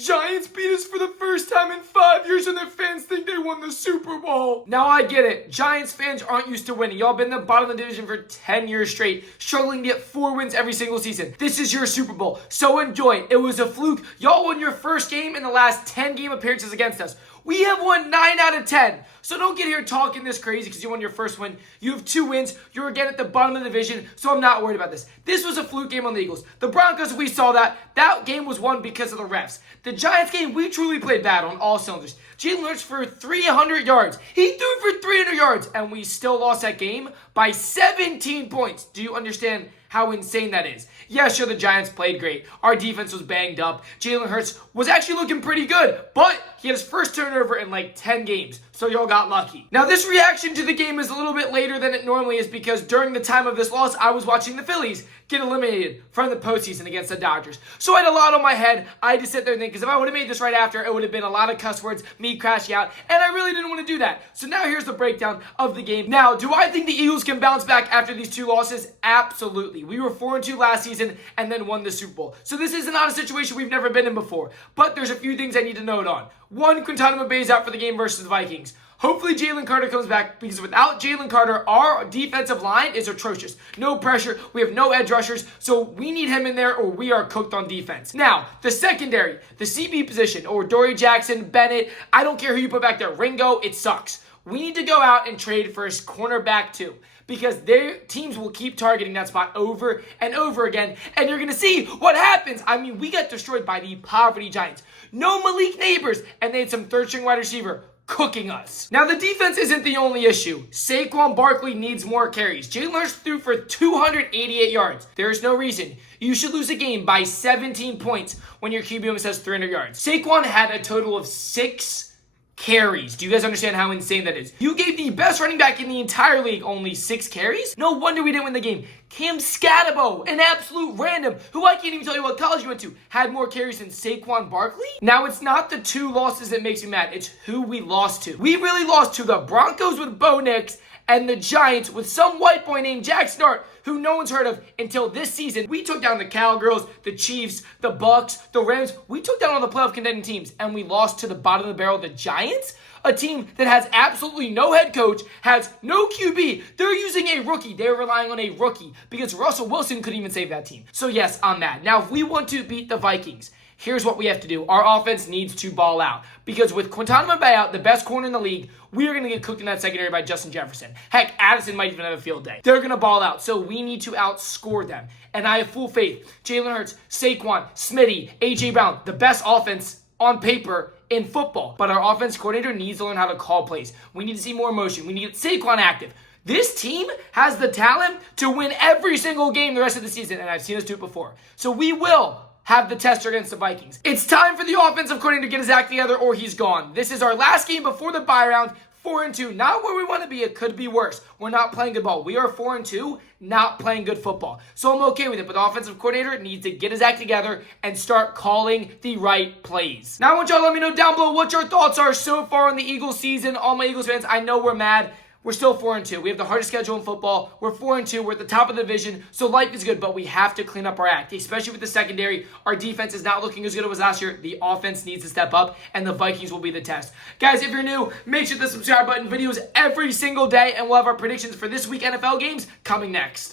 Giants beat us for the first time in 5 years and their fans think they won the Super Bowl. Now I get it. Giants fans aren't used to winning. Y'all been in the bottom of the division for 10 years straight, struggling to get 4 wins every single season. This is your Super Bowl, so enjoy. It was a fluke. Y'all won your first game in the last 10 game appearances against us. We have won 9 out of 10. So don't get here talking this crazy because you won your first win. You have 2 wins. You're again at the bottom of the division, so I'm not worried about this. This was a fluke game on the Eagles. The Broncos, we saw that. That game was won because of the refs. The Giants game, we truly played bad on all cylinders. Jalen Hurts for 300 yards. He threw for 300 yards, and we still lost that game by 17 points. Do you understand how insane that is? Yeah, sure, the Giants played great. Our defense was banged up. Jalen Hurts was actually looking pretty good, but he had his first turnover in like 10 games, so y'all got lucky. Now, this reaction to the game is a little bit later than it normally is because during the time of this loss, I was watching the Phillies get eliminated from the postseason against the Dodgers. So I had a lot on my head. I had to sit there and think, because if I would have made this right after, it would have been a lot of cuss words, me crashing out, and I really didn't want to do that. So now here's the breakdown of the game. Now, do I think the Eagles can bounce back after these 2 losses? Absolutely. We were 4-2 last season and then won the Super Bowl. So this is not a situation we've never been in before. But there's a few things I need to note on. 1, Quintana Mbappé is out for the game versus the Vikings. Hopefully Jalen Carter comes back because without Jalen Carter, our defensive line is atrocious. No pressure. We have no edge rushers, so we need him in there or we are cooked on defense. Now, the secondary, the CB position, or Dory Jackson, Bennett, I don't care who you put back there. Ringo, it sucks. We need to go out and trade for a cornerback too, because their teams will keep targeting that spot over and over again, and you're going to see what happens. I mean, we got destroyed by the poverty Giants. No Malik Neighbors, and they had some third-string wide receiver cooking us. Now, the defense isn't the only issue. Saquon Barkley needs more carries. Jalen Hurts threw for 288 yards. There's no reason you should lose a game by 17 points when your QB only has 300 yards. Saquon had a total of 6 carries. Do you guys understand how insane that is? You gave the best running back in the entire league only 6 carries? No wonder we didn't win the game. Cam Skattebo, an absolute random, who I can't even tell you what college he went to, had more carries than Saquon Barkley? Now, it's not the 2 losses that makes me mad. It's who we lost to. We really lost to the Broncos with Bo Nix and the Giants with some white boy named Jaxson Dart, who no one's heard of until this season. We took down the Cowgirls, the Chiefs, the Bucks, the Rams. We took down all the playoff contending teams, and we lost to the bottom of the barrel, the Giants, a team that has absolutely no head coach, has no QB. They're using a rookie. They're relying on a rookie because Russell Wilson couldn't even save that team. So yes, I'm mad. Now, if we want to beat the Vikings, here's what we have to do. Our offense needs to ball out. Because with Quintana Mbappé out, the best corner in the league, we are going to get cooked in that secondary by Justin Jefferson. Heck, Addison might even have a field day. They're going to ball out, so we need to outscore them. And I have full faith. Jalen Hurts, Saquon, Smitty, A.J. Brown, the best offense on paper in football. But our offense coordinator needs to learn how to call plays. We need to see more motion. We need Saquon active. This team has the talent to win every single game the rest of the season, and I've seen us do it before. So we will have the tester against the Vikings. It's time for the offensive coordinator to get his act together or he's gone. This is our last game before the bye round. 4-2, not where we want to be. It could be worse. We're not playing good ball. We are 4-2, not playing good football. So I'm okay with it, but the offensive coordinator needs to get his act together and start calling the right plays. Now I want y'all to let me know down below what your thoughts are so far on the Eagles season. All my Eagles fans, I know we're mad. We're still 4-2. We have the hardest schedule in football. We're 4-2. We're at the top of the division. So life is good, but we have to clean up our act, especially with the secondary. Our defense is not looking as good as it was last year. The offense needs to step up, and the Vikings will be the test. Guys, if you're new, make sure to subscribe button. Videos every single day, and we'll have our predictions for this week NFL games coming next.